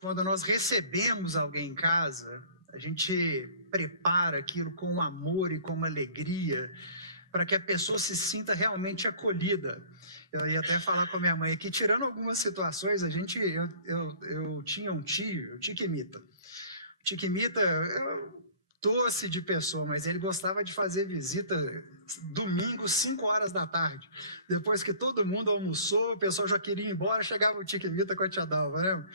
Quando nós recebemos alguém em casa, a gente prepara aquilo com amor e com uma alegria para que a pessoa se sinta realmente acolhida. Eu ia até falar com a minha mãe aqui, tirando algumas situações, eu tinha um tio, o Tiquimita. O Tiquimita é doce de pessoa, mas ele gostava de fazer visita domingo, 5 horas da tarde. Depois que todo mundo almoçou, o pessoal já queria ir embora, chegava o Tiquimita com a tia Dalva, né?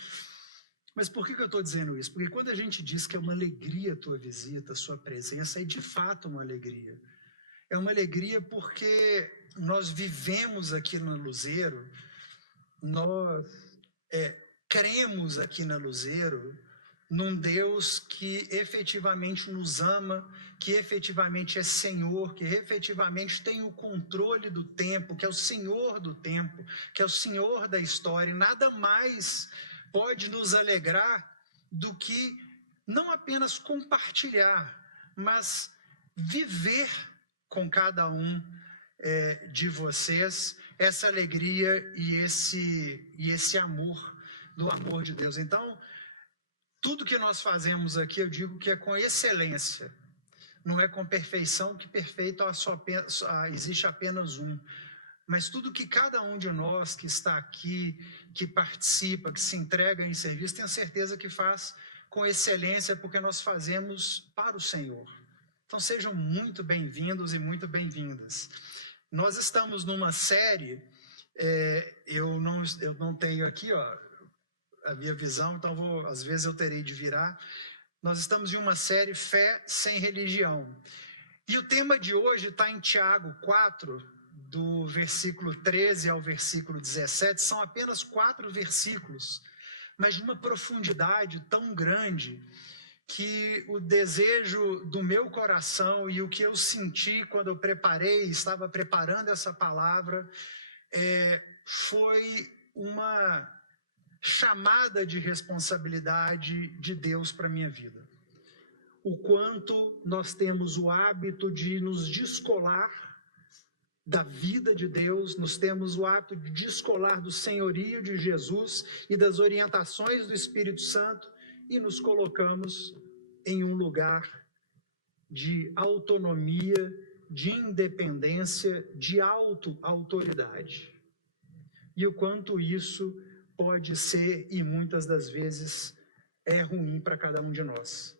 Mas por que eu estou dizendo isso? Porque quando a gente diz que é uma alegria a tua visita, a sua presença, é de fato uma alegria. É uma alegria porque nós vivemos aqui na Luzeiro, nós cremos aqui na Luzeiro num Deus que efetivamente nos ama, que efetivamente é Senhor, que efetivamente tem o controle do tempo, que é o Senhor do tempo, que é o Senhor da história, e nada mais pode nos alegrar do que não apenas compartilhar, mas viver com cada um de vocês essa alegria e esse amor, do amor de Deus. Então, tudo que nós fazemos aqui, eu digo que é com excelência, não é com perfeição, que perfeito existe apenas um. Mas tudo que cada um de nós que está aqui, que participa, que se entrega em serviço, tenho certeza que faz com excelência, porque nós fazemos para o Senhor. Então sejam muito bem-vindos e muito bem-vindas. Nós estamos numa série, eu não tenho aqui a minha visão, então às vezes eu terei de virar. Nós estamos em uma série Fé Sem Religião. E o tema de hoje está em Tiago 4, do versículo 13 ao versículo 17. São apenas 4 versículos, mas de uma profundidade tão grande que o desejo do meu coração e o que eu senti quando eu estava preparando essa palavra, foi uma chamada de responsabilidade de Deus para a minha vida. O quanto nós temos o hábito de nos descolar da vida de Deus, nós temos o hábito de descolar do senhorio de Jesus e das orientações do Espírito Santo e nos colocamos em um lugar de autonomia, de independência, de autoridade. E o quanto isso pode ser, e muitas das vezes é ruim para cada um de nós.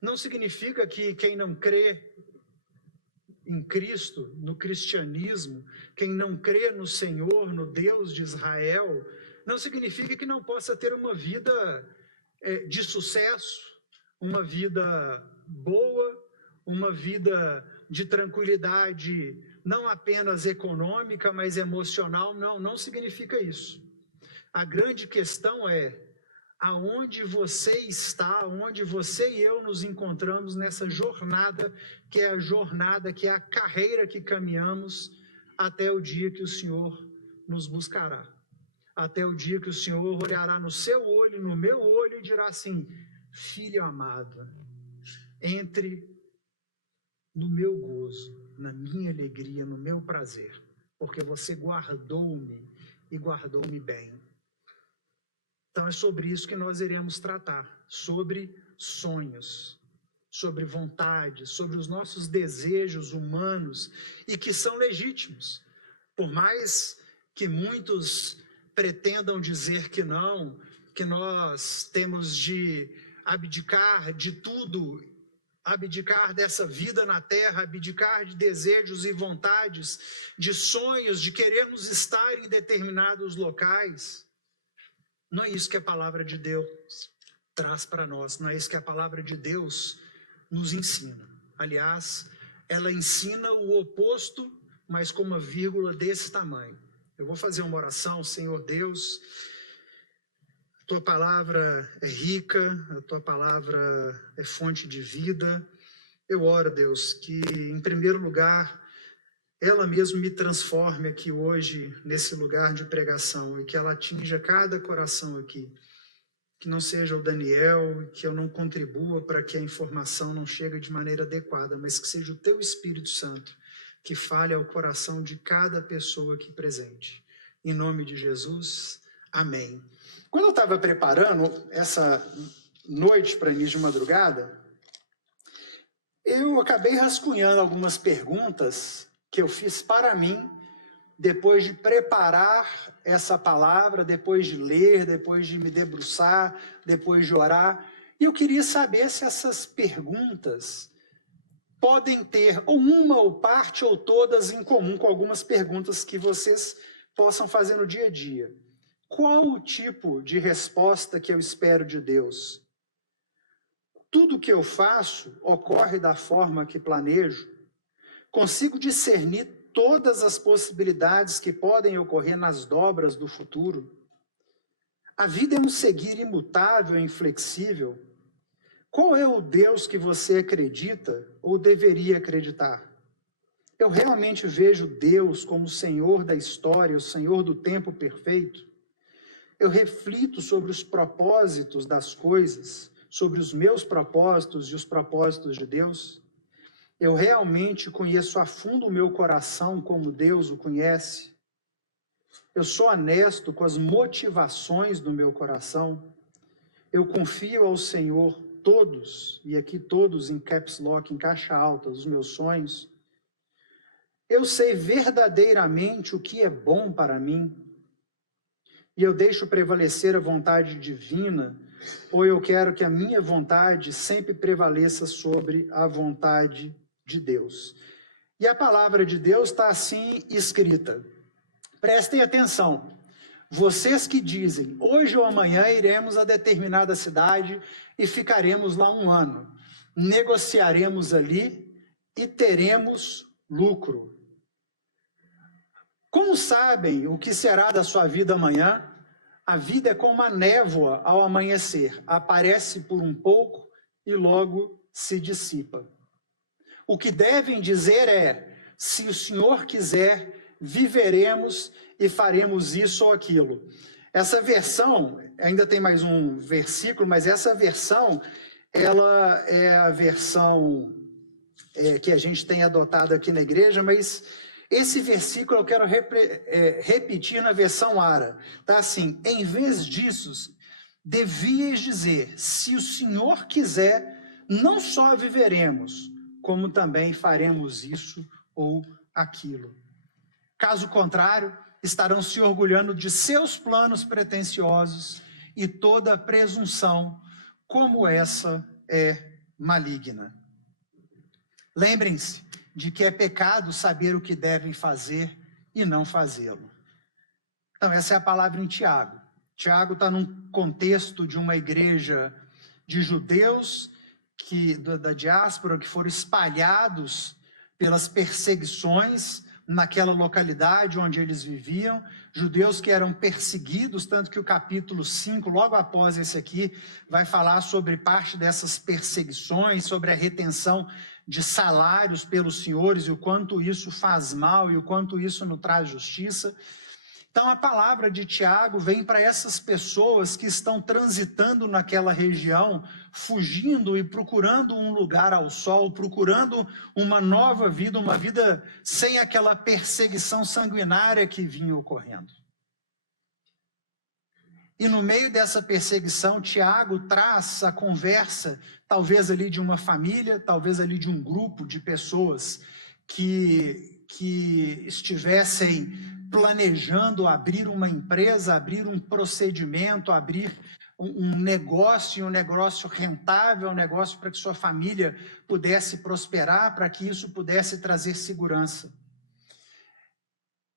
Não significa que quem não crê em Cristo, no cristianismo, quem não crê no Senhor, no Deus de Israel, não significa que não possa ter uma vida de sucesso, uma vida boa, uma vida de tranquilidade, não apenas econômica, mas emocional. Não significa isso. A grande questão é aonde você está, onde você e eu nos encontramos nessa jornada, que é a carreira que caminhamos até o dia que o Senhor nos buscará. Até o dia que o Senhor olhará no seu olho, no meu olho e dirá assim: filho amado, entre no meu gozo, na minha alegria, no meu prazer, porque você guardou-me e guardou-me bem. Então é sobre isso que nós iremos tratar, sobre sonhos, sobre vontade, sobre os nossos desejos humanos e que são legítimos. Por mais que muitos pretendam dizer que não, que nós temos de abdicar de tudo, abdicar dessa vida na terra, abdicar de desejos e vontades, de sonhos, de querermos estar em determinados locais. Não é isso que a palavra de Deus traz para nós, não é isso que a palavra de Deus nos ensina. Aliás, ela ensina o oposto, mas com uma vírgula desse tamanho. Eu vou fazer uma oração. Senhor Deus, a tua palavra é rica, a tua palavra é fonte de vida. Eu oro, Deus, que em primeiro lugar ela mesma me transforme aqui hoje, nesse lugar de pregação, e que ela atinja cada coração aqui. Que não seja o Daniel, que eu não contribua para que a informação não chegue de maneira adequada, mas que seja o teu Espírito Santo que fale ao coração de cada pessoa aqui presente. Em nome de Jesus, Amém. Quando eu estava preparando essa noite para início de madrugada, eu acabei rascunhando algumas perguntas que eu fiz para mim, depois de preparar essa palavra, depois de ler, depois de me debruçar, depois de orar. E eu queria saber se essas perguntas podem ter ou uma ou parte ou todas em comum com algumas perguntas que vocês possam fazer no dia a dia. Qual o tipo de resposta que eu espero de Deus? Tudo que eu faço ocorre da forma que planejo? Consigo discernir todas as possibilidades que podem ocorrer nas dobras do futuro? A vida é um seguir imutável e inflexível? Qual é o Deus que você acredita ou deveria acreditar? Eu realmente vejo Deus como o Senhor da história, o Senhor do tempo perfeito? Eu reflito sobre os propósitos das coisas, sobre os meus propósitos e os propósitos de Deus? Eu realmente conheço a fundo o meu coração como Deus o conhece? Eu sou honesto com as motivações do meu coração? Eu confio ao Senhor todos, e aqui todos em caps lock, em caixa alta, os meus sonhos? Eu sei verdadeiramente o que é bom para mim? E eu deixo prevalecer a vontade divina, ou eu quero que a minha vontade sempre prevaleça sobre a vontade de Deus? E a palavra de Deus está assim escrita. Prestem atenção. Vocês que dizem, hoje ou amanhã iremos a determinada cidade e ficaremos lá 1 ano. Negociaremos ali e teremos lucro. Como sabem o que será da sua vida amanhã? A vida é como a névoa ao amanhecer. Aparece por um pouco e logo se dissipa. O que devem dizer é, se o Senhor quiser, viveremos e faremos isso ou aquilo. Essa versão, ainda tem mais um versículo, mas essa versão, ela é a versão que a gente tem adotado aqui na igreja, mas esse versículo eu quero repetir na versão Ara. Tá assim, em vez disso, devias dizer, se o Senhor quiser, não só viveremos, como também faremos isso ou aquilo. Caso contrário, estarão se orgulhando de seus planos pretensiosos e toda presunção como essa é maligna. Lembrem-se de que é pecado saber o que devem fazer e não fazê-lo. Então, essa é a palavra em Tiago. Tiago está num contexto de uma igreja de judeus da diáspora que foram espalhados pelas perseguições naquela localidade onde eles viviam, judeus que eram perseguidos, tanto que o capítulo 5, logo após esse aqui, vai falar sobre parte dessas perseguições, sobre a retenção de salários pelos senhores e o quanto isso faz mal e o quanto isso não traz justiça. Então a palavra de Tiago vem para essas pessoas que estão transitando naquela região, fugindo e procurando um lugar ao sol, procurando uma nova vida, uma vida sem aquela perseguição sanguinária que vinha ocorrendo. E no meio dessa perseguição, Tiago traz a conversa, talvez ali de uma família, talvez ali de um grupo de pessoas que estivessem planejando abrir uma empresa, abrir um procedimento, abrir um negócio rentável, um negócio para que sua família pudesse prosperar, para que isso pudesse trazer segurança.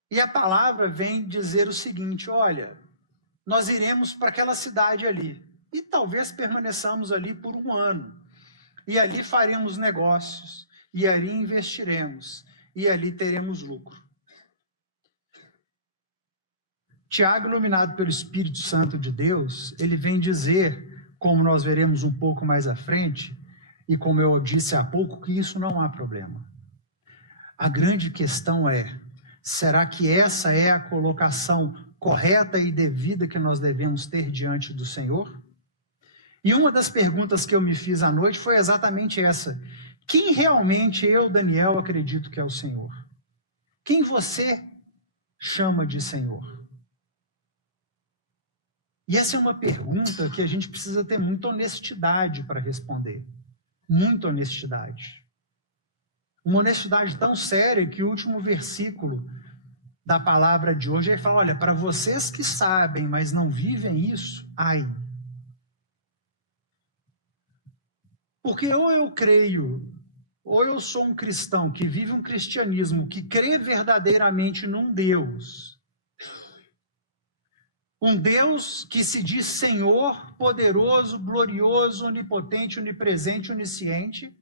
E a palavra vem dizer o seguinte, olha, nós iremos para aquela cidade ali, e talvez permaneçamos ali por 1 ano, e ali faremos negócios, e ali investiremos, e ali teremos lucro. Tiago, iluminado pelo Espírito Santo de Deus, ele vem dizer, como nós veremos um pouco mais à frente, e como eu disse há pouco, que isso não há problema. A grande questão é, será que essa é a colocação correta e devida que nós devemos ter diante do Senhor? E uma das perguntas que eu me fiz à noite foi exatamente essa. Quem realmente eu, Daniel, acredito que é o Senhor? Quem você chama de Senhor? E essa é uma pergunta que a gente precisa ter muita honestidade para responder. Muita honestidade. Uma honestidade tão séria que o último versículo da palavra de hoje ele fala, olha, para vocês que sabem, mas não vivem isso, ai. Porque ou eu creio, ou eu sou um cristão que vive um cristianismo, que crê verdadeiramente num Deus, um Deus que se diz Senhor, poderoso, glorioso, onipotente, onipresente, onisciente,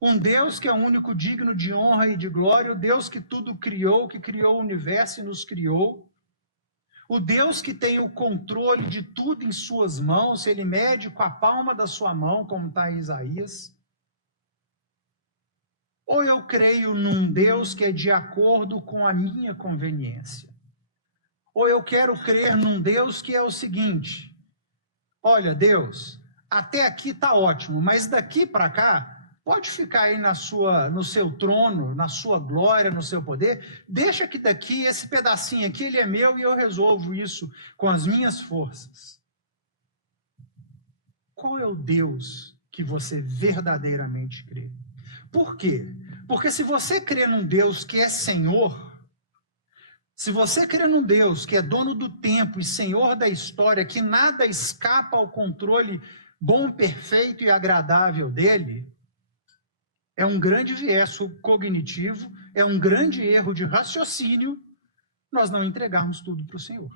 um Deus que é o único digno de honra e de glória, o Deus que tudo criou, que criou o universo e nos criou, o Deus que tem o controle de tudo em suas mãos, ele mede com a palma da sua mão, como está em Isaías. Ou eu creio num Deus que é de acordo com a minha conveniência. Ou eu quero crer num Deus que é o seguinte, olha, Deus, até aqui está ótimo, mas daqui para cá, pode ficar aí no seu trono, na sua glória, no seu poder, deixa que daqui, esse pedacinho aqui, ele é meu e eu resolvo isso com as minhas forças. Qual é o Deus que você verdadeiramente crê? Por quê? Porque se você crê num Deus que é Senhor, se você crê num Deus que é dono do tempo e Senhor da história, que nada escapa ao controle bom, perfeito e agradável dele, é um grande viés cognitivo, é um grande erro de raciocínio nós não entregarmos tudo para o Senhor.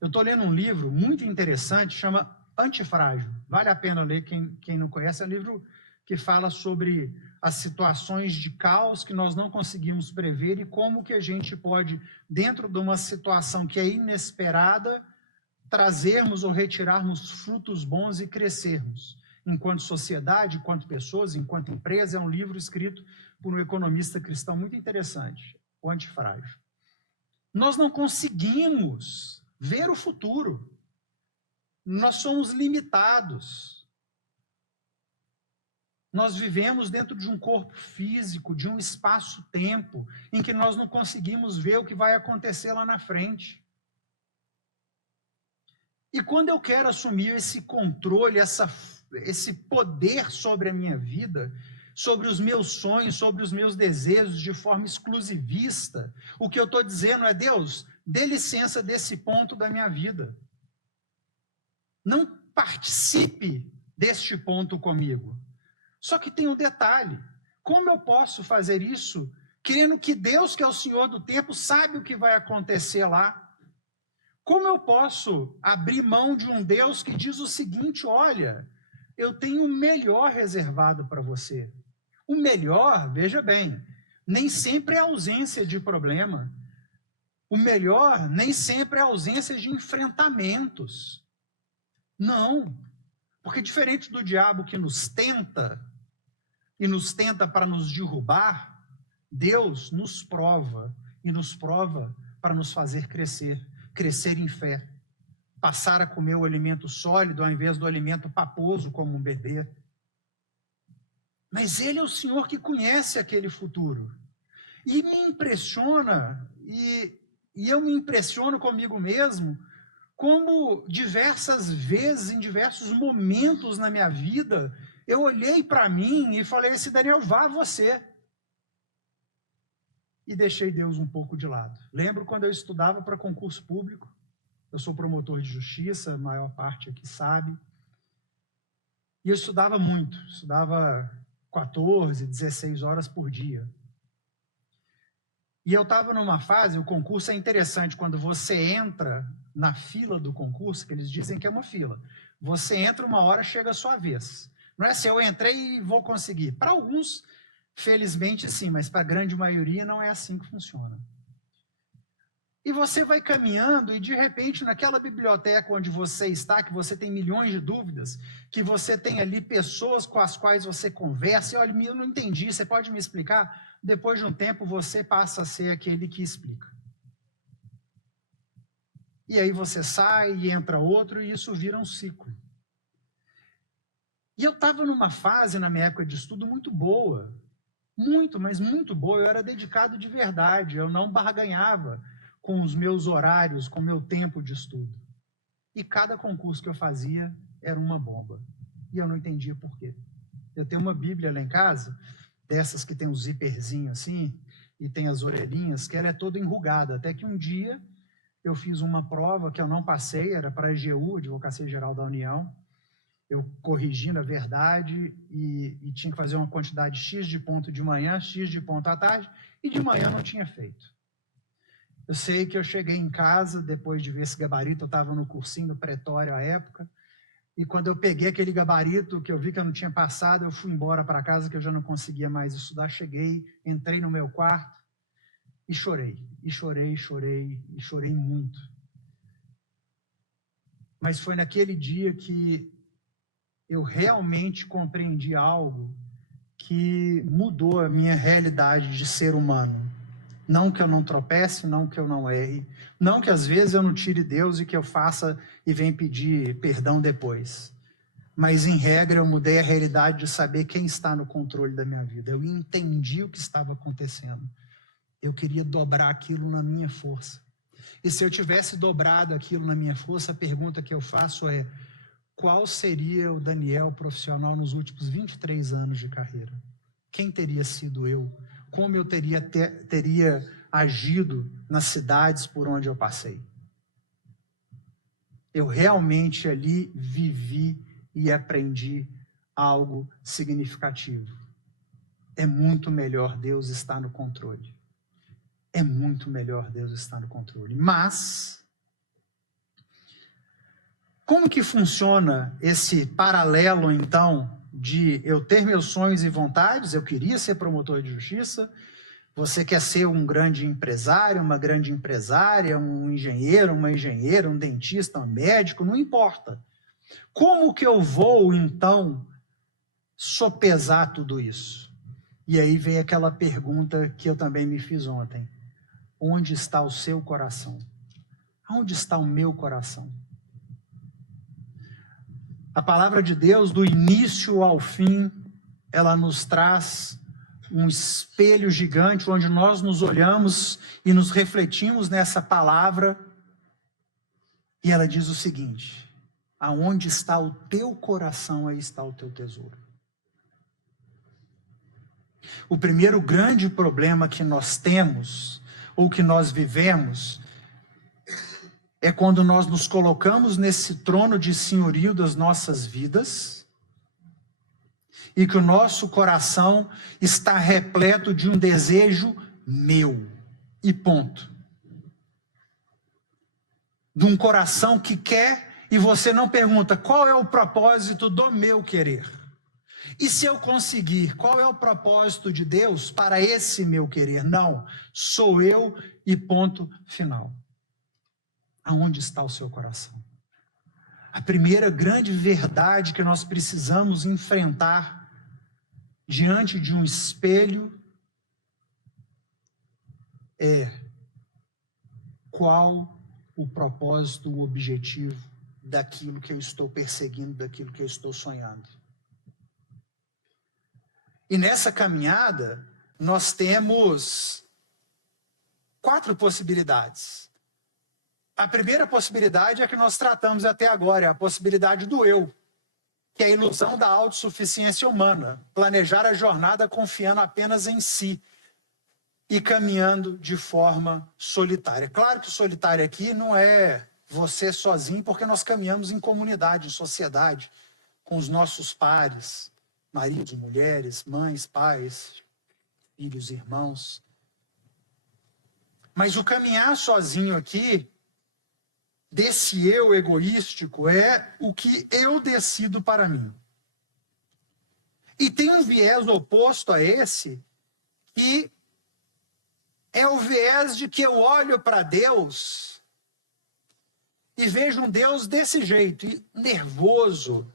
Eu estou lendo um livro muito interessante, chama Antifrágil. Vale a pena ler, quem não conhece, é um livro que fala sobre as situações de caos que nós não conseguimos prever e como que a gente pode, dentro de uma situação que é inesperada, trazermos ou retirarmos frutos bons e crescermos. Enquanto sociedade, enquanto pessoas, enquanto empresa, é um livro escrito por um economista cristão muito interessante, o Antifrágil. Nós não conseguimos ver o futuro. Nós somos limitados. Nós vivemos dentro de um corpo físico, de um espaço-tempo, em que nós não conseguimos ver o que vai acontecer lá na frente. E quando eu quero assumir esse controle, esse poder sobre a minha vida, sobre os meus sonhos, sobre os meus desejos de forma exclusivista, o que eu estou dizendo é, Deus, dê licença desse ponto da minha vida. Não participe deste ponto comigo. Só que tem um detalhe, como eu posso fazer isso, crendo que Deus, que é o Senhor do tempo, sabe o que vai acontecer lá? Como eu posso abrir mão de um Deus que diz o seguinte, olha, eu tenho o melhor reservado para você. O melhor, veja bem, nem sempre é ausência de problema. O melhor nem sempre é ausência de enfrentamentos. Não, porque diferente do diabo que nos tenta, e nos tenta para nos derrubar, Deus nos prova, e nos prova para nos fazer crescer em fé, passar a comer o alimento sólido ao invés do alimento paposo como um bebê. Mas ele é o Senhor que conhece aquele futuro. E me impressiona, e eu me impressiono comigo mesmo, como diversas vezes, em diversos momentos na minha vida, eu olhei para mim e falei assim, Daniel, vá você. E deixei Deus um pouco de lado. Lembro quando eu estudava para concurso público, eu sou promotor de justiça, a maior parte aqui sabe, e eu estudava muito, estudava 14, 16 horas por dia. E eu estava numa fase, o concurso é interessante, quando você entra na fila do concurso, que eles dizem que é uma fila, você entra uma hora, chega a sua vez. Não é assim, eu entrei e vou conseguir. Para alguns, felizmente sim, mas para a grande maioria não é assim que funciona. E você vai caminhando e de repente naquela biblioteca onde você está, que você tem milhões de dúvidas, que você tem ali pessoas com as quais você conversa, e olha, eu não entendi, você pode me explicar? Depois de um tempo você passa a ser aquele que explica. E aí você sai e entra outro e isso vira um ciclo. E eu estava numa fase na minha época de estudo muito boa, muito, mas muito boa, eu era dedicado de verdade, eu não barganhava com os meus horários, com o meu tempo de estudo. E cada concurso que eu fazia era uma bomba. E eu não entendia por quê. Eu tenho uma Bíblia lá em casa, dessas que tem um zíperzinho assim, e tem as orelhinhas, que ela é toda enrugada. Até que um dia eu fiz uma prova que eu não passei, era para a AGU, Advocacia Geral da União, eu corrigindo a verdade e tinha que fazer uma quantidade X de ponto de manhã, X de ponto à tarde, e de manhã não tinha feito. Eu sei que eu cheguei em casa, depois de ver esse gabarito, eu estava no cursinho do Pretório à época, e quando eu peguei aquele gabarito, que eu vi que eu não tinha passado, eu fui embora para casa, que eu já não conseguia mais estudar. Cheguei, entrei no meu quarto e chorei, e chorei, chorei, e chorei muito. Mas foi naquele dia que eu realmente compreendi algo que mudou a minha realidade de ser humano. Não que eu não tropece, não que eu não erre, não que às vezes eu não tire Deus e que eu faça e venha pedir perdão depois. Mas, em regra, eu mudei a realidade de saber quem está no controle da minha vida. Eu entendi o que estava acontecendo. Eu queria dobrar aquilo na minha força. E se eu tivesse dobrado aquilo na minha força, a pergunta que eu faço é: qual seria o Daniel profissional nos últimos 23 anos de carreira? Quem teria sido eu? Como eu teria agido nas cidades por onde eu passei? Eu realmente ali vivi e aprendi algo significativo. É muito melhor Deus estar no controle. É muito melhor Deus estar no controle. Mas como que funciona esse paralelo, então, de eu ter meus sonhos e vontades? Eu queria ser promotor de justiça. Você quer ser um grande empresário, uma grande empresária, um engenheiro, uma engenheira, um dentista, um médico, não importa. Como que eu vou, então, sopesar tudo isso? E aí vem aquela pergunta que eu também me fiz ontem. Onde está o seu coração? Onde está o meu coração? A palavra de Deus, do início ao fim, ela nos traz um espelho gigante onde nós nos olhamos e nos refletimos nessa palavra. E ela diz o seguinte: aonde está o teu coração, aí está o teu tesouro. O primeiro grande problema que nós temos, ou que nós vivemos, é quando nós nos colocamos nesse trono de senhorio das nossas vidas e que o nosso coração está repleto de um desejo meu, e ponto. De um coração que quer, e você não pergunta qual é o propósito do meu querer. E se eu conseguir, qual é o propósito de Deus para esse meu querer? Não, sou eu e ponto final. Aonde está o seu coração? A primeira grande verdade que nós precisamos enfrentar diante de um espelho é: qual o propósito, o objetivo daquilo que eu estou perseguindo, daquilo que eu estou sonhando? E nessa caminhada, nós temos 4 possibilidades. A primeira possibilidade é a que nós tratamos até agora, é a possibilidade do eu, que é a ilusão da autossuficiência humana, planejar a jornada confiando apenas em si e caminhando de forma solitária. Claro que o solitário aqui não é você sozinho, porque nós caminhamos em comunidade, em sociedade, com os nossos pares, maridos, mulheres, mães, pais, filhos, irmãos. Mas o caminhar sozinho aqui, desse eu egoístico, é o que eu decido para mim. E tem um viés oposto a esse, que é o viés de que eu olho para Deus e vejo um Deus desse jeito, nervoso,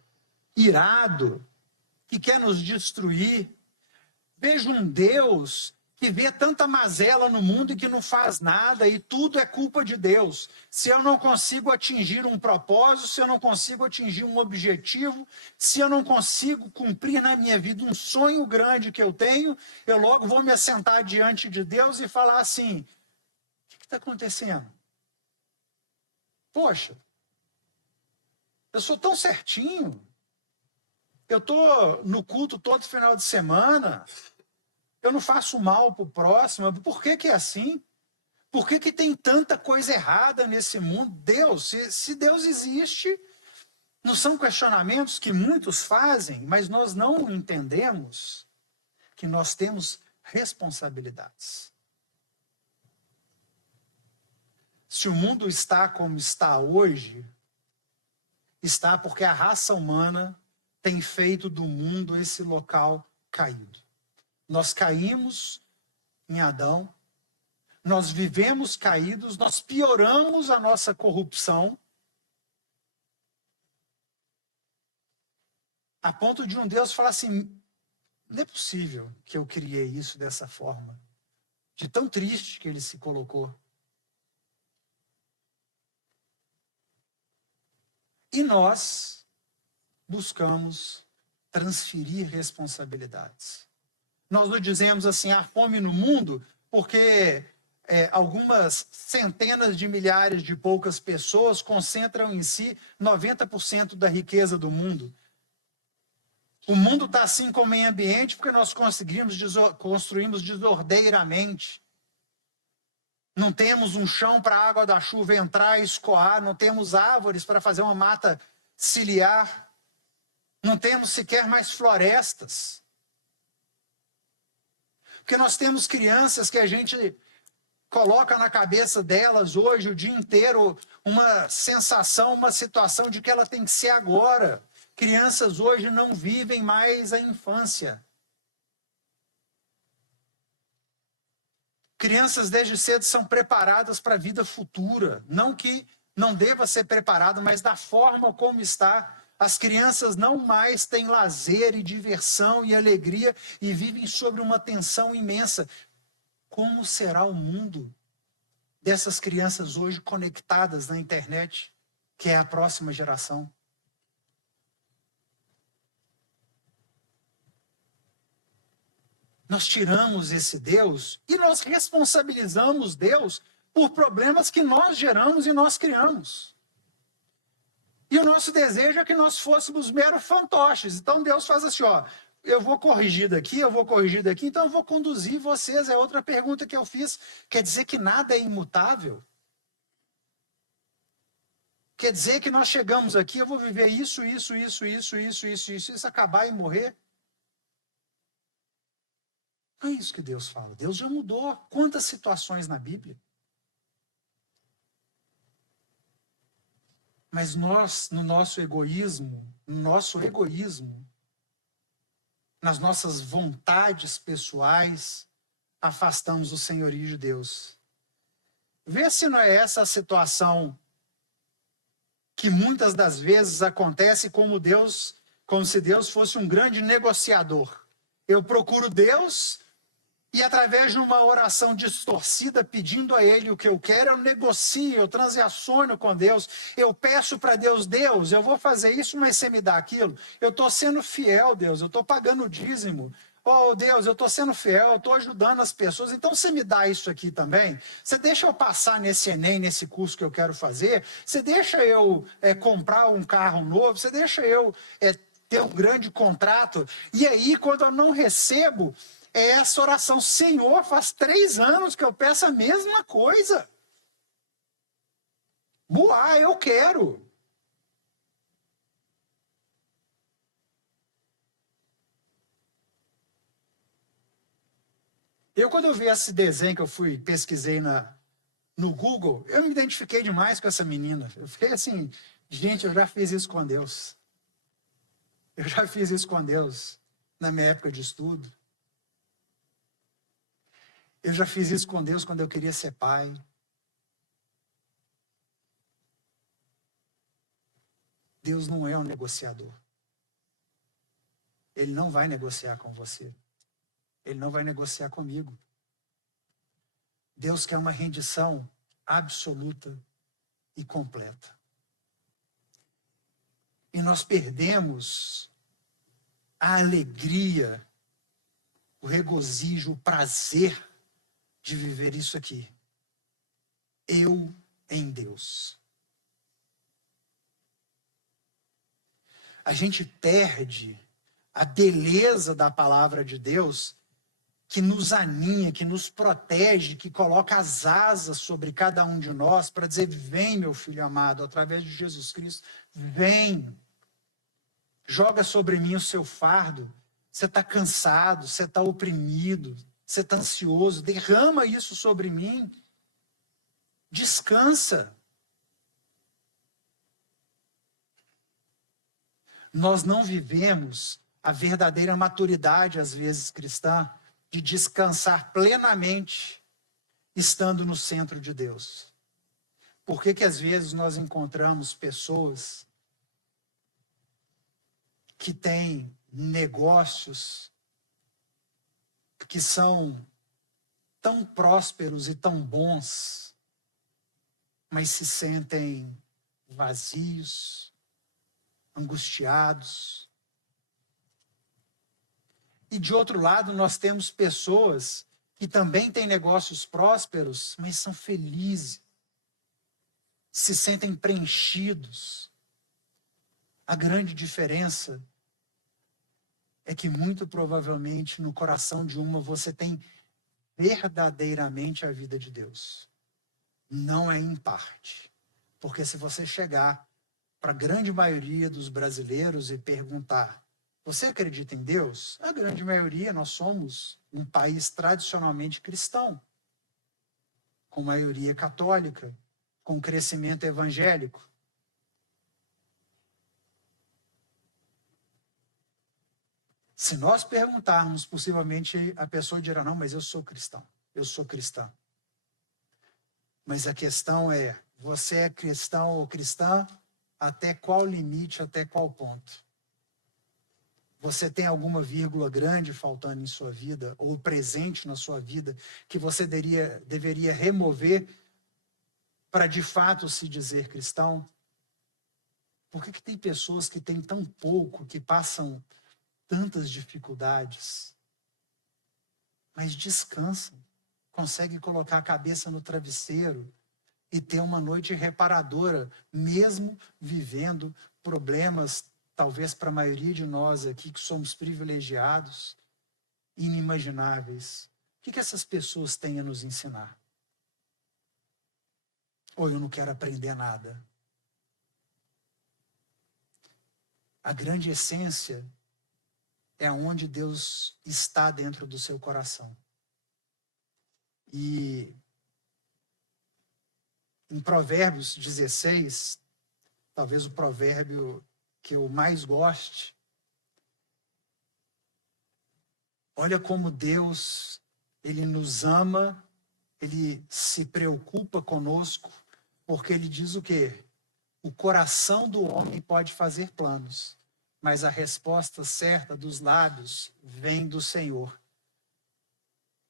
irado, que quer nos destruir. Vejo um Deus que vê tanta mazela no mundo e que não faz nada, e tudo é culpa de Deus. Se eu não consigo atingir um propósito, se eu não consigo atingir um objetivo, se eu não consigo cumprir na minha vida um sonho grande que eu tenho, eu logo vou me assentar diante de Deus e falar assim: o que está acontecendo? Poxa, eu sou tão certinho. Eu estou no culto todo final de semana. Eu não faço mal para o próximo. Por que é assim? Por que tem tanta coisa errada nesse mundo? Deus, se Deus existe, não são questionamentos que muitos fazem, mas nós não entendemos que nós temos responsabilidades. Se o mundo está como está hoje, está porque a raça humana tem feito do mundo esse local caído. Nós caímos em Adão, nós vivemos caídos, nós pioramos a nossa corrupção, a ponto de um Deus falar assim, não é possível que eu criei isso dessa forma, de tão triste que ele se colocou. E nós buscamos transferir responsabilidades. Nós não dizemos assim, há fome no mundo, porque algumas centenas de milhares de poucas pessoas concentram em si 90% da riqueza do mundo. O mundo está assim como em ambiente porque nós construímos desordeiramente. Não temos um chão para a água da chuva entrar e escoar, não temos árvores para fazer uma mata ciliar, não temos sequer mais florestas. Porque nós temos crianças que a gente coloca na cabeça delas hoje o dia inteiro uma sensação, uma situação de que ela tem que ser agora. Crianças hoje não vivem mais a infância. Crianças desde cedo são preparadas para a vida futura. Não que não deva ser preparado, mas da forma como está. As crianças não mais têm lazer e diversão e alegria e vivem sobre uma tensão imensa. Como será o mundo dessas crianças hoje conectadas na internet, que é a próxima geração? Nós tiramos esse Deus e nós responsabilizamos Deus por problemas que nós geramos e nós criamos. E o nosso desejo é que nós fôssemos meros fantoches. Então Deus faz assim, ó, eu vou corrigir daqui, então eu vou conduzir vocês. É outra pergunta que eu fiz. Quer dizer que nada é imutável? Quer dizer que nós chegamos aqui, eu vou viver isso, acabar e morrer? Não é isso que Deus fala. Deus já mudou quantas situações na Bíblia. Mas nós, no nosso egoísmo, nas nossas vontades pessoais, afastamos o senhorio de Deus. Vê se não é essa a situação que muitas das vezes acontece como se Deus fosse um grande negociador. Eu procuro Deus e através de uma oração distorcida, pedindo a Ele o que eu quero, eu negocio, eu transaciono com Deus, eu peço para Deus, Deus, eu vou fazer isso, mas você me dá aquilo. Eu estou sendo fiel, Deus, eu estou pagando o dízimo. Oh, Deus, eu estou sendo fiel, eu estou ajudando as pessoas, então você me dá isso aqui também? Você deixa eu passar nesse Enem, nesse curso que eu quero fazer? Você deixa eu comprar um carro novo? Você deixa eu ter um grande contrato? E aí, quando eu não recebo, é essa oração, Senhor, faz 3 anos que eu peço a mesma coisa. Boa, eu quero. Quando eu vi esse desenho que eu pesquisei no Google, eu me identifiquei demais com essa menina. Eu fiquei assim, gente, eu já fiz isso com Deus. Eu já fiz isso com Deus na minha época de estudo. Eu já fiz isso com Deus quando eu queria ser pai. Deus não é um negociador. Ele não vai negociar com você. Ele não vai negociar comigo. Deus quer uma rendição absoluta e completa. E nós perdemos a alegria, o regozijo, o prazer de viver isso aqui. eu em Deus. A gente perde a beleza da palavra de Deus, que nos aninha, que nos protege, que coloca as asas sobre cada um de nós para dizer: vem, meu filho amado, através de Jesus Cristo, vem, joga sobre mim o seu fardo. Você está cansado, você está oprimido, você está ansioso, derrama isso sobre mim, descansa. Nós não vivemos a verdadeira maturidade, às vezes, cristã, de descansar plenamente estando no centro de Deus. Por que às vezes nós encontramos pessoas que têm negócios que são tão prósperos e tão bons, mas se sentem vazios, angustiados? E de outro lado, nós temos pessoas que também têm negócios prósperos, mas são felizes, se sentem preenchidos. A grande diferença é que muito provavelmente no coração de uma você tem verdadeiramente a vida de Deus. Não é em parte. Porque se você chegar para a grande maioria dos brasileiros e perguntar: você acredita em Deus? A grande maioria, nós somos um país tradicionalmente cristão, com maioria católica, com crescimento evangélico. Se nós perguntarmos, possivelmente a pessoa dirá: não, mas eu sou cristão, eu sou cristã. Mas a questão é: você é cristão ou cristã até qual limite, até qual ponto? Você tem alguma vírgula grande faltando em sua vida, ou presente na sua vida, que você deveria remover para de fato se dizer cristão? Por que tem pessoas que têm tão pouco, que passam tantas dificuldades, mas descansam, conseguem colocar a cabeça no travesseiro e ter uma noite reparadora, mesmo vivendo problemas, talvez para a maioria de nós aqui que somos privilegiados, inimagináveis? O que essas pessoas têm a nos ensinar? Ou eu não quero aprender nada? A grande essência é onde Deus está dentro do seu coração. E em Provérbios 16, talvez o provérbio que eu mais goste, olha como Deus, Ele nos ama, Ele se preocupa conosco, porque Ele diz o quê? O coração do homem pode fazer planos, mas a resposta certa dos lábios vem do Senhor.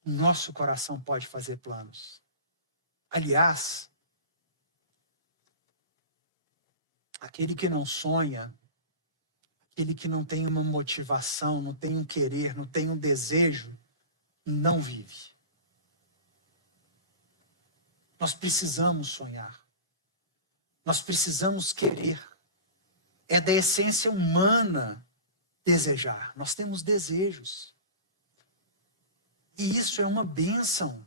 Nosso coração pode fazer planos. Aliás, aquele que não sonha, aquele que não tem uma motivação, não tem um querer, não tem um desejo, não vive. Nós precisamos sonhar. Nós precisamos querer. É da essência humana desejar. Nós temos desejos. E isso é uma bênção.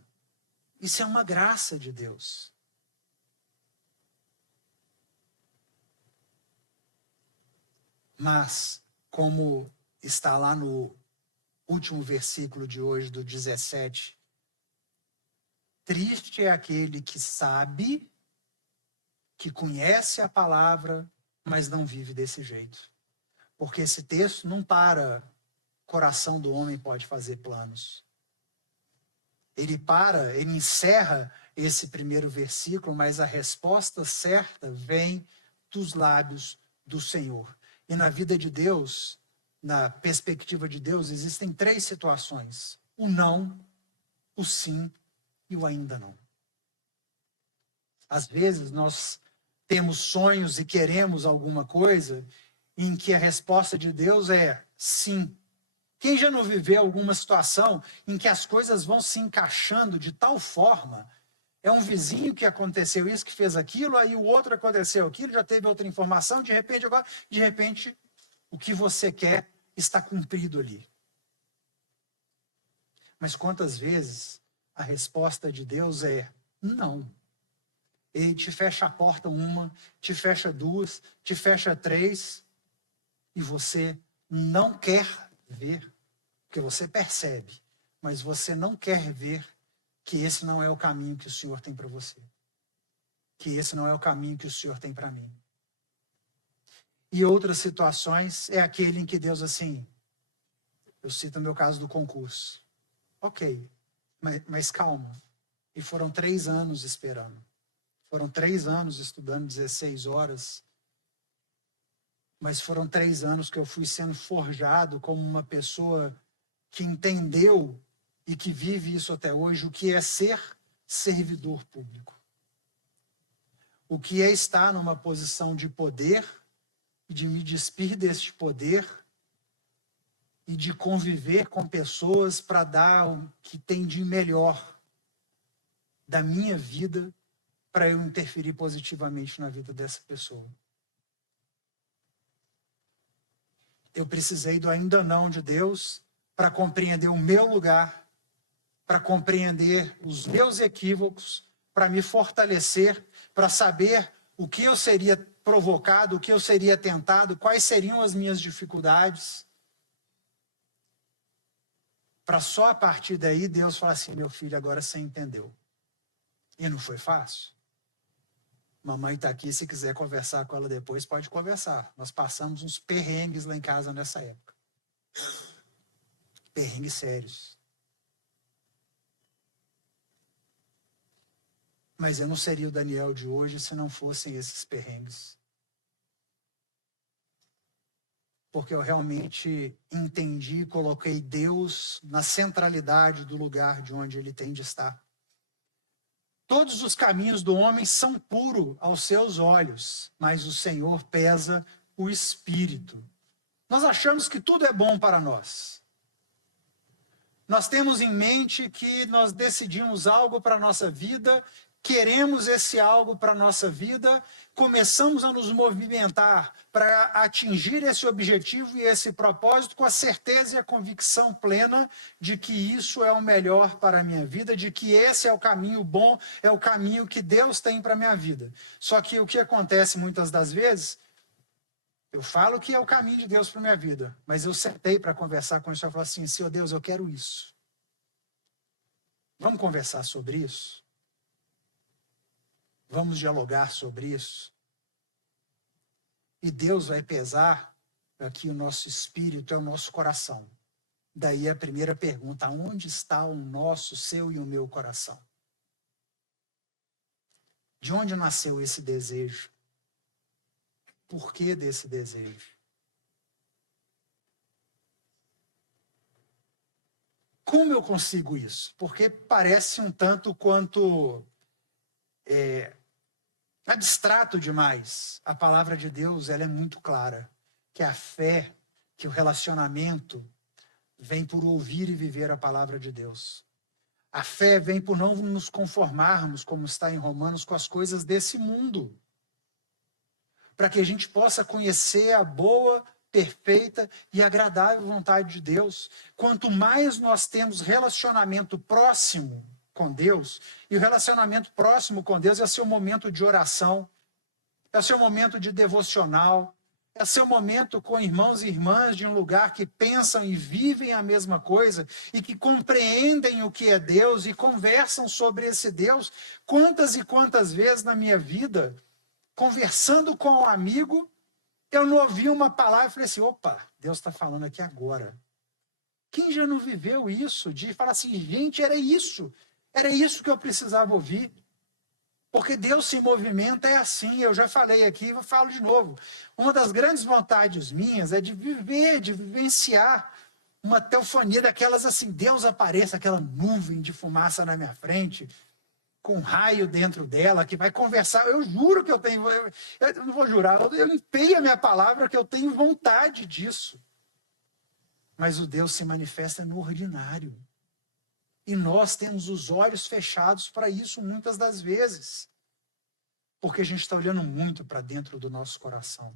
Isso é uma graça de Deus. Mas, como está lá no último versículo de hoje, do 17, triste é aquele que sabe, que conhece a palavra, mas não vive desse jeito. Porque esse texto não para, coração do homem pode fazer planos. Ele encerra esse primeiro versículo, mas a resposta certa vem dos lábios do Senhor. E na vida de Deus, na perspectiva de Deus, existem 3 situações: o não, o sim e o ainda não. Às vezes nós temos sonhos e queremos alguma coisa em que a resposta de Deus é sim. Quem já não viveu alguma situação em que as coisas vão se encaixando de tal forma É um vizinho que aconteceu isso, que fez aquilo, aí o outro aconteceu aquilo, já teve outra informação, de repente, o que você quer está cumprido ali. Mas quantas vezes a resposta de Deus é não. Ele te fecha a porta uma, te fecha duas, te fecha três, e você não quer ver, porque você percebe, mas você não quer ver que esse não é o caminho que o Senhor tem para você. Que esse não é o caminho que o Senhor tem para mim. E outras situações é aquele em que Deus, assim, eu cito o meu caso do concurso. Ok, mas calma. E foram 3 anos esperando. Foram 3 anos estudando 16 horas. Mas foram 3 anos que eu fui sendo forjado como uma pessoa que entendeu e que vive isso até hoje, o que é ser servidor público. O que é estar numa posição de poder e de me despir deste poder e de conviver com pessoas para dar o que tem de melhor da minha vida para eu interferir positivamente na vida dessa pessoa. Eu precisei do ainda não de Deus para compreender o meu lugar, para compreender os meus equívocos, para me fortalecer, para saber o que eu seria provocado, o que eu seria tentado, quais seriam as minhas dificuldades. Para só a partir daí Deus falar assim, meu filho, agora você entendeu. E não foi fácil. Mamãe está aqui, se quiser conversar com ela depois, pode conversar. Nós passamos uns perrengues lá em casa nessa época. Perrengues sérios. Mas eu não seria o Daniel de hoje se não fossem esses perrengues. Porque eu realmente entendi e coloquei Deus na centralidade do lugar de onde ele tem de estar. Todos os caminhos do homem são puros aos seus olhos, mas o Senhor pesa o espírito. Nós achamos que tudo é bom para nós. Nós temos em mente que nós decidimos algo para a nossa vida, queremos esse algo para a nossa vida, começamos a nos movimentar para atingir esse objetivo e esse propósito com a certeza e a convicção plena de que isso é o melhor para a minha vida, de que esse é o caminho bom, é o caminho que Deus tem para a minha vida. Só que o que acontece muitas das vezes, eu falo que é o caminho de Deus para a minha vida, mas eu sentei para conversar com isso e falei assim, Senhor Deus, eu quero isso. Vamos conversar sobre isso? Vamos dialogar sobre isso? E Deus vai pesar aqui o nosso espírito, é o nosso coração. Daí a primeira pergunta, onde está o nosso, seu e o meu coração? De onde nasceu esse desejo? Por que desse desejo? Como eu consigo isso? Porque parece um tanto quanto abstrato demais. A palavra de Deus, ela é muito clara, que a fé, que o relacionamento vem por ouvir e viver a palavra de Deus. A fé vem por não nos conformarmos, como está em Romanos, com as coisas desse mundo. Para que a gente possa conhecer a boa, perfeita e agradável vontade de Deus. Quanto mais nós temos relacionamento próximo com Deus, e o relacionamento próximo com Deus é seu momento de oração, é seu momento de devocional, é seu momento com irmãos e irmãs de um lugar que pensam e vivem a mesma coisa e que compreendem o que é Deus e conversam sobre esse Deus. Quantas e quantas vezes na minha vida, conversando com um amigo, eu não ouvi uma palavra e falei assim, opa, Deus está falando aqui agora. Quem já não viveu isso? De falar assim, gente, era isso que eu precisava ouvir. Porque Deus se movimenta é assim, eu já falei aqui, eu falo de novo. Uma das grandes vontades minhas é de viver, de vivenciar uma teofania daquelas assim, Deus apareça, aquela nuvem de fumaça na minha frente, com um raio dentro dela, que vai conversar. Eu juro que eu tenho, eu não vou jurar, eu empenho a minha palavra que eu tenho vontade disso. Mas o Deus se manifesta no ordinário. E nós temos os olhos fechados para isso muitas das vezes. Porque a gente está olhando muito para dentro do nosso coração.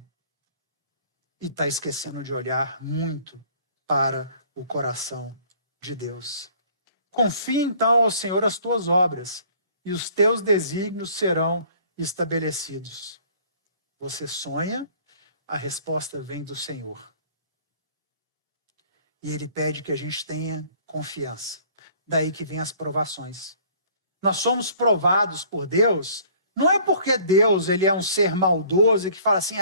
E está esquecendo de olhar muito para o coração de Deus. Confie então ao Senhor as tuas obras, e os teus desígnios serão estabelecidos. Você sonha, a resposta vem do Senhor. E Ele pede que a gente tenha confiança. Daí que vem as provações. Nós somos provados por Deus, não é porque Deus ele é um ser maldoso e que fala assim,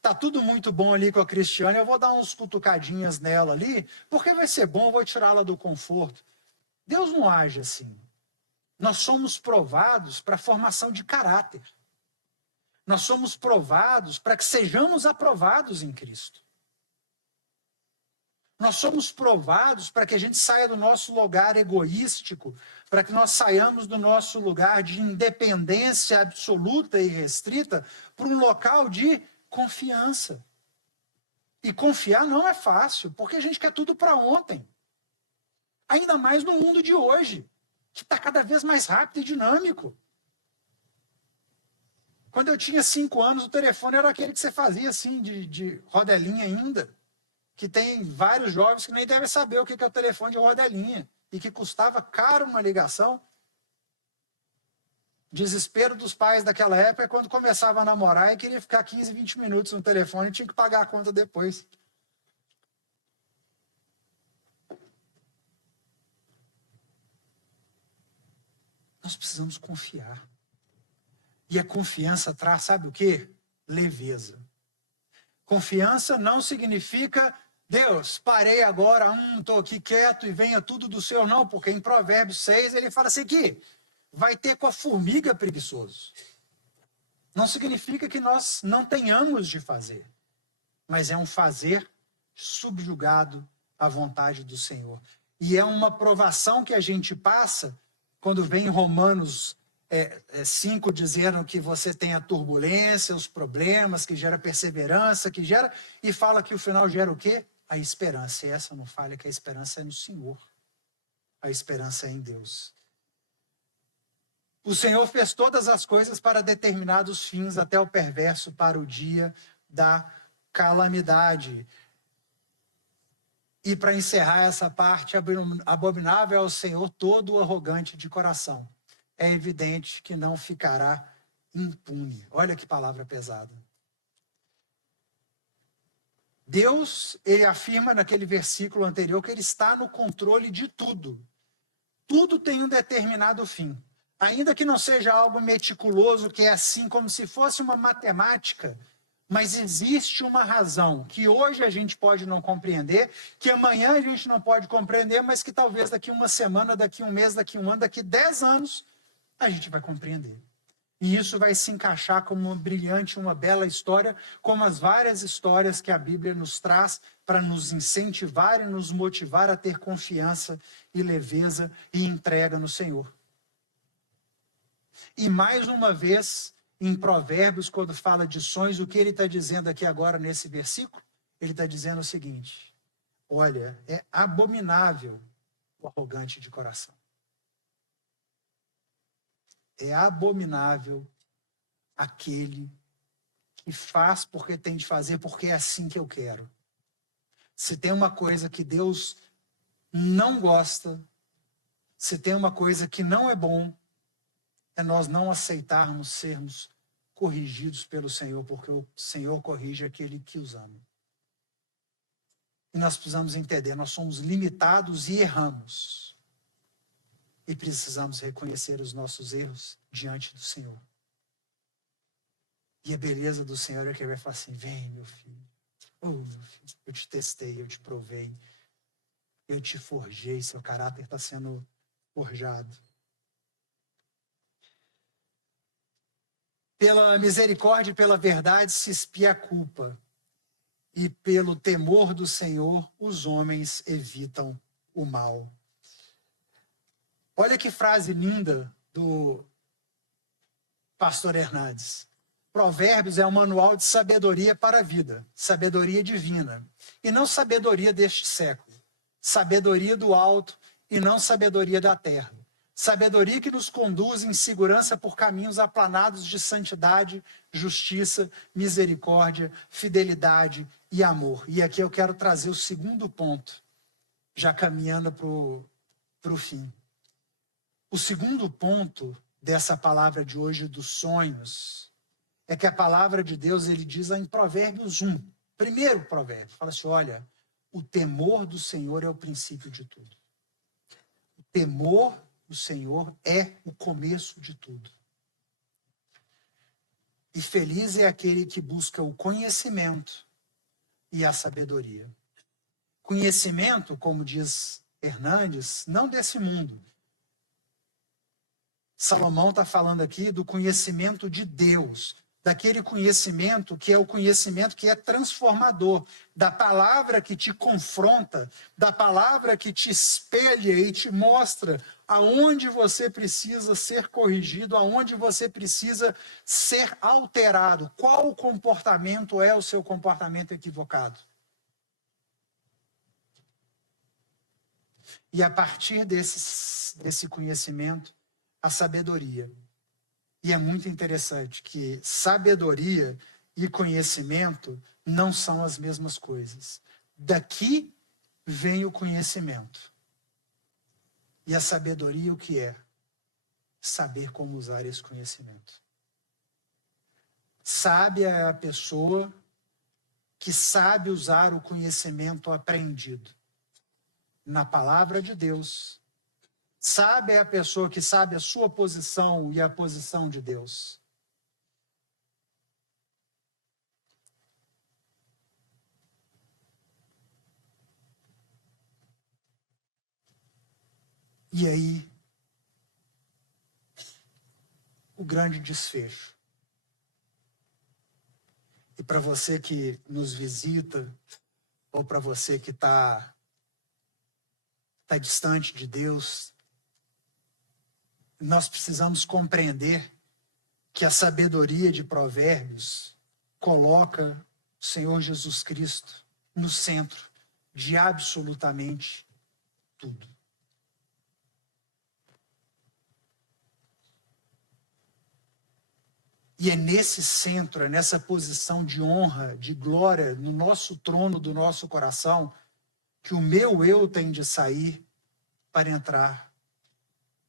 tá tudo muito bom ali com a Cristiane, eu vou dar uns cutucadinhas nela ali, porque vai ser bom, eu vou tirá-la do conforto. Deus não age assim. Nós somos provados para a formação de caráter. Nós somos provados para que sejamos aprovados em Cristo. Nós somos provados para que a gente saia do nosso lugar egoístico, para que nós saiamos do nosso lugar de independência absoluta e restrita para um local de confiança. E confiar não é fácil, porque a gente quer tudo para ontem. Ainda mais no mundo de hoje, que está cada vez mais rápido e dinâmico. Quando eu tinha 5 anos, o telefone era aquele que você fazia assim, de rodelinha ainda. Que tem vários jovens que nem devem saber o que é o telefone de rodelinha. E que custava caro uma ligação. Desespero dos pais daquela época é quando começava a namorar e queria ficar 15, 20 minutos no telefone e tinha que pagar a conta depois. Nós precisamos confiar. E a confiança traz, sabe o quê? Leveza. Confiança não significa, Deus, parei agora, estou aqui quieto e venha tudo do Senhor. Não, porque em Provérbios 6 ele fala assim que vai ter com a formiga preguiçoso. Não significa que nós não tenhamos de fazer, mas é um fazer subjugado à vontade do Senhor. E é uma provação que a gente passa quando vem em Romanos 5 dizendo que você tem a turbulência, os problemas, que gera perseverança, que gera, e fala que o final gera o quê? A esperança. E essa não falha, que a esperança é no Senhor. A esperança é em Deus. O Senhor fez todas as coisas para determinados fins, até o perverso para o dia da calamidade. E para encerrar essa parte, abominável ao Senhor todo arrogante de coração. É evidente que não ficará impune. Olha que palavra pesada. Deus, ele afirma naquele versículo anterior que ele está no controle de tudo. Tudo tem um determinado fim. Ainda que não seja algo meticuloso, que é assim como se fosse uma matemática, mas existe uma razão que hoje a gente pode não compreender, que amanhã a gente não pode compreender, mas que talvez daqui uma semana, daqui um mês, daqui um ano, daqui 10 anos, a gente vai compreender. E isso vai se encaixar como uma brilhante, uma bela história, como as várias histórias que a Bíblia nos traz para nos incentivar e nos motivar a ter confiança e leveza e entrega no Senhor. E mais uma vez, em Provérbios, quando fala de sonhos, o que ele está dizendo aqui agora nesse versículo? Ele está dizendo o seguinte: olha, é abominável o arrogante de coração. É abominável aquele que faz porque tem de fazer, porque é assim que eu quero. Se tem uma coisa que Deus não gosta, se tem uma coisa que não é bom, é nós não aceitarmos sermos corrigidos pelo Senhor, porque o Senhor corrige aquele que os ama. E nós precisamos entender, nós somos limitados e erramos. E precisamos reconhecer os nossos erros diante do Senhor. E a beleza do Senhor é que ele vai falar assim: vem, meu filho. Oh, meu filho, eu te testei, eu te provei. Eu te forjei, seu caráter está sendo forjado. Pela misericórdia e pela verdade se expia a culpa. E pelo temor do Senhor, os homens evitam o mal. Olha que frase linda do pastor Hernandes. Provérbios é um manual de sabedoria para a vida, sabedoria divina. E não sabedoria deste século, sabedoria do alto e não sabedoria da terra. Sabedoria que nos conduz em segurança por caminhos aplanados de santidade, justiça, misericórdia, fidelidade e amor. E aqui eu quero trazer o segundo ponto, já caminhando para o fim. O segundo ponto dessa palavra de hoje dos sonhos é que a palavra de Deus, ele diz em Provérbios 1, primeiro provérbio, fala assim, olha, o temor do Senhor é o princípio de tudo. O temor do Senhor é o começo de tudo. E feliz é aquele que busca o conhecimento e a sabedoria. Conhecimento, como diz Hernandes, não desse mundo. Salomão está falando aqui do conhecimento de Deus, daquele conhecimento que é o conhecimento que é transformador, da palavra que te confronta, da palavra que te espelha e te mostra aonde você precisa ser corrigido, aonde você precisa ser alterado, qual comportamento é o seu comportamento equivocado. E a partir desse conhecimento, a sabedoria. E é muito interessante que sabedoria e conhecimento não são as mesmas coisas. Daqui vem o conhecimento. E a sabedoria o que é? Saber como usar esse conhecimento. Sábia é a pessoa que sabe usar o conhecimento aprendido na palavra de Deus. Sábia é a pessoa que sabe a sua posição e a posição de Deus. E aí, o grande desfecho. E para você que nos visita, ou para você que está distante de Deus, nós precisamos compreender que a sabedoria de Provérbios coloca o Senhor Jesus Cristo no centro de absolutamente tudo. E é nesse centro, é nessa posição de honra, de glória, no nosso trono do nosso coração, que o meu eu tem de sair para entrar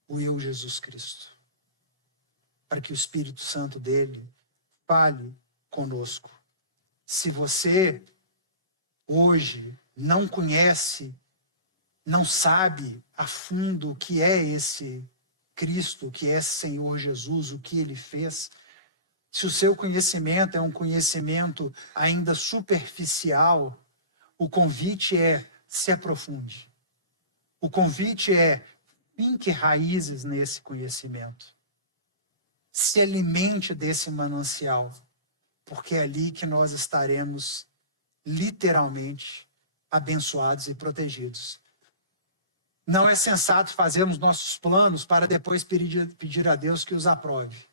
o eu Jesus Cristo. Para que o Espírito Santo dele fale conosco. Se você hoje não conhece, não sabe a fundo o que é esse Cristo, o que é esse Senhor Jesus, o que ele fez, se o seu conhecimento é um conhecimento ainda superficial, o convite é se aprofunde. O convite é finque raízes nesse conhecimento. Se alimente desse manancial, porque é ali que nós estaremos literalmente abençoados e protegidos. Não é sensato fazermos nossos planos para depois pedir a Deus que os aprove.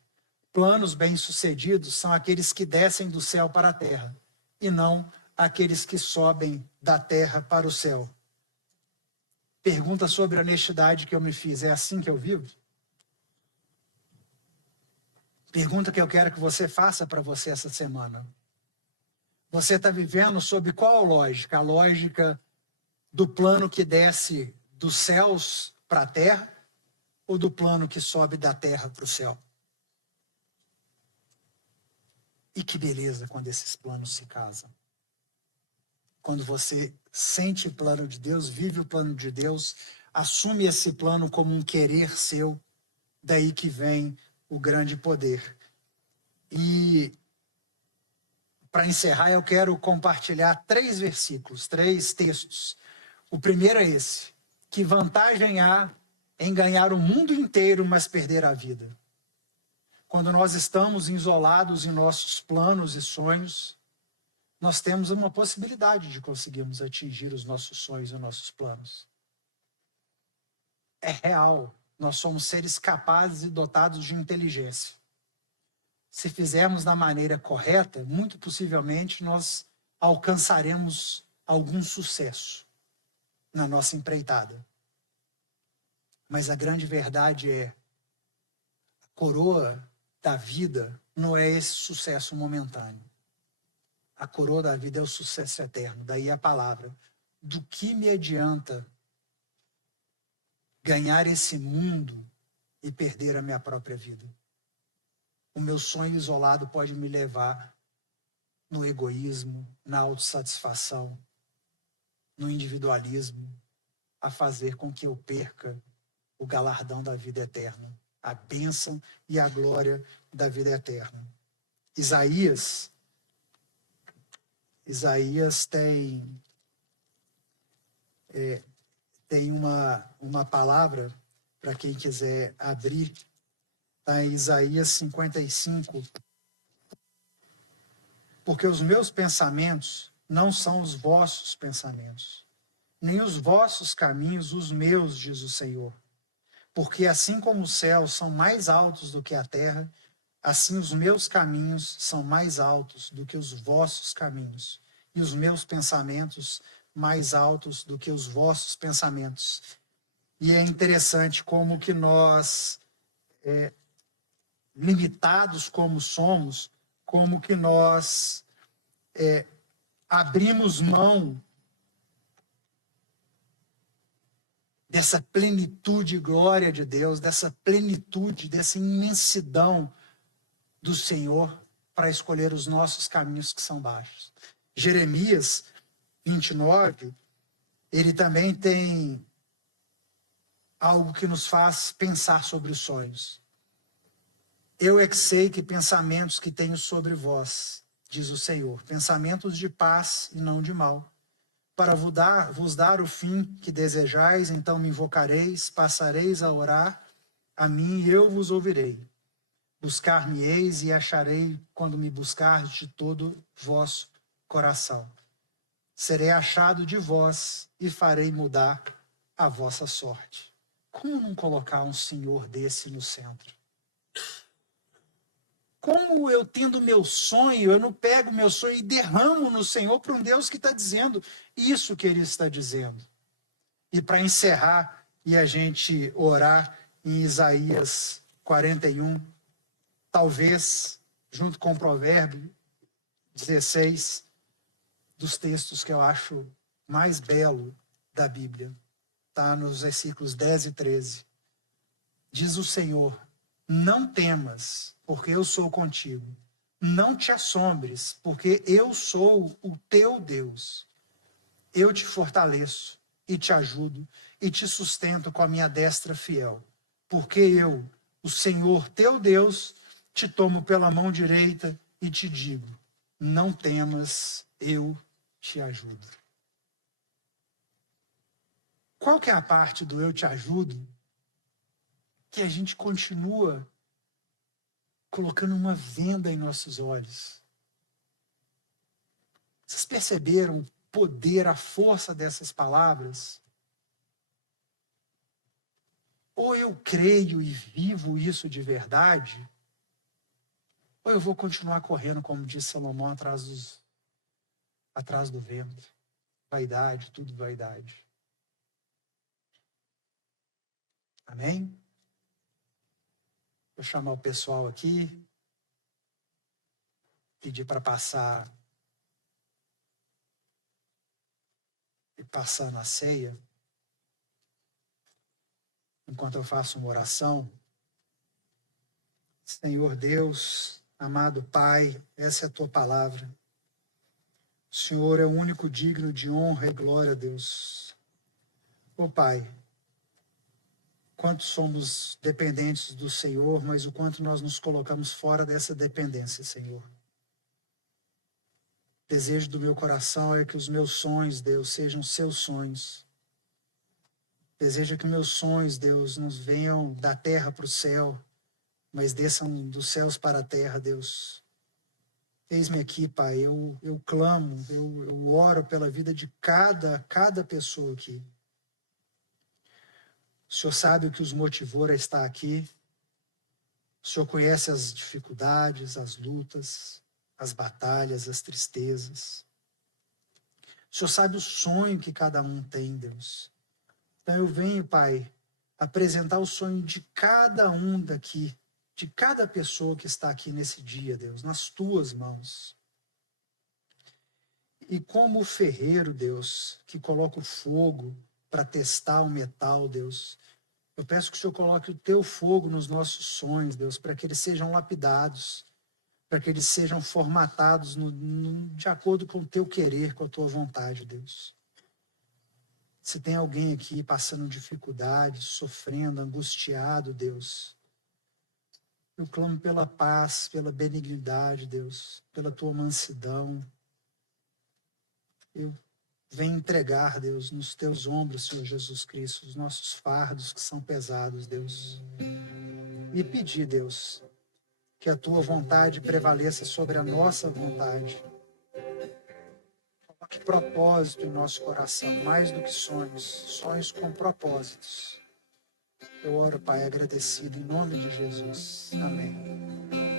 Planos bem-sucedidos são aqueles que descem do céu para a terra, e não aqueles que sobem da terra para o céu. Pergunta sobre a honestidade que eu me fiz, é assim que eu vivo? Pergunta que eu quero que você faça para você essa semana. Você está vivendo sob qual lógica? A lógica do plano que desce dos céus para a terra, ou do plano que sobe da terra para o céu? E que beleza quando esses planos se casam. Quando você sente o plano de Deus, vive o plano de Deus, assume esse plano como um querer seu, daí que vem o grande poder. E para encerrar, eu quero compartilhar 3 versículos, 3 textos. O primeiro é esse: que vantagem há em ganhar o mundo inteiro, mas perder a vida? Quando nós estamos isolados em nossos planos e sonhos, nós temos uma possibilidade de conseguirmos atingir os nossos sonhos e nossos planos. É real. Nós somos seres capazes e dotados de inteligência. Se fizermos da maneira correta, muito possivelmente nós alcançaremos algum sucesso na nossa empreitada. Mas a grande verdade é, a coroa da vida não é esse sucesso momentâneo. A coroa da vida é o sucesso eterno. Daí a palavra. Do que me adianta ganhar esse mundo e perder a minha própria vida? O meu sonho isolado pode me levar no egoísmo, na autossatisfação, no individualismo, a fazer com que eu perca o galardão da vida eterna, a bênção e a glória da vida eterna. Isaías tem uma palavra, para quem quiser abrir, está em Isaías 55. Porque os meus pensamentos não são os vossos pensamentos, nem os vossos caminhos os meus, diz o Senhor. Porque assim como os céus são mais altos do que a terra, assim os meus caminhos são mais altos do que os vossos caminhos, e os meus pensamentos mais altos do que os vossos pensamentos. E é interessante como que nós, limitados como somos, como que nós abrimos mão dessa plenitude e glória de Deus, dessa plenitude, dessa imensidão do Senhor para escolher os nossos caminhos que são baixos. Jeremias 29, ele também tem algo que nos faz pensar sobre os sonhos. Eu é que sei que pensamentos que tenho sobre vós, diz o Senhor, pensamentos de paz e não de mal, para vos dar o fim que desejais, então me invocareis, passareis a orar a mim e eu vos ouvirei. Buscar-me-eis e acharei quando me buscardes de todo vosso coração. Serei achado de vós e farei mudar a vossa sorte. Como não colocar um Senhor desse no centro? Como eu tendo meu sonho, eu não pego meu sonho e derramo no Senhor para um Deus que está dizendo isso que Ele está dizendo. E para encerrar e a gente orar em Isaías 41, talvez, junto com o Provérbio 16, dos textos que eu acho mais belo da Bíblia. Está nos versículos 10 e 13. Diz o Senhor, não temas, porque eu sou contigo. Não te assombres, porque eu sou o teu Deus. Eu te fortaleço e te ajudo e te sustento com a minha destra fiel. Porque eu, o Senhor teu Deus, te tomo pela mão direita e te digo, não temas, eu te ajudo. Qual que é a parte do eu te ajudo que a gente continua colocando uma venda em nossos olhos? Vocês perceberam o poder, a força dessas palavras? Ou eu creio e vivo isso de verdade, ou eu vou continuar correndo, como disse Salomão, atrás do vento. Vaidade, tudo vaidade. Amém? Vou chamar o pessoal aqui, pedir para passar e passar na ceia, enquanto eu faço uma oração. Senhor Deus, amado Pai, essa é a tua palavra. O Senhor é o único digno de honra e glória, Deus. Ó Pai, quanto somos dependentes do Senhor, mas o quanto nós nos colocamos fora dessa dependência, Senhor. O desejo do meu coração é que os meus sonhos, Deus, sejam seus sonhos. Desejo que meus sonhos, Deus, não venham da terra para o céu, mas desçam dos céus para a terra, Deus. Eis-me aqui, Pai, eu clamo, eu oro pela vida de cada pessoa aqui. O Senhor sabe o que os motivou a estar aqui. O Senhor conhece as dificuldades, as lutas, as batalhas, as tristezas. O Senhor sabe o sonho que cada um tem, Deus. Então eu venho, Pai, apresentar o sonho de cada um daqui, de cada pessoa que está aqui nesse dia, Deus, nas tuas mãos. E como o ferreiro, Deus, que coloca o fogo para testar o metal, Deus, eu peço que o Senhor coloque o teu fogo nos nossos sonhos, Deus, para que eles sejam lapidados, para que eles sejam formatados de acordo com o teu querer, com a tua vontade, Deus. Se tem alguém aqui passando dificuldade, sofrendo, angustiado, Deus, eu clamo pela paz, pela benignidade, Deus, pela tua mansidão. Eu venho entregar, Deus, nos teus ombros, Senhor Jesus Cristo, os nossos fardos que são pesados, Deus. E pedir, Deus, que a tua vontade prevaleça sobre a nossa vontade. Coloque propósito em nosso coração, mais do que sonhos, sonhos com propósitos. Eu oro, Pai, agradecido em nome de Jesus. Amém.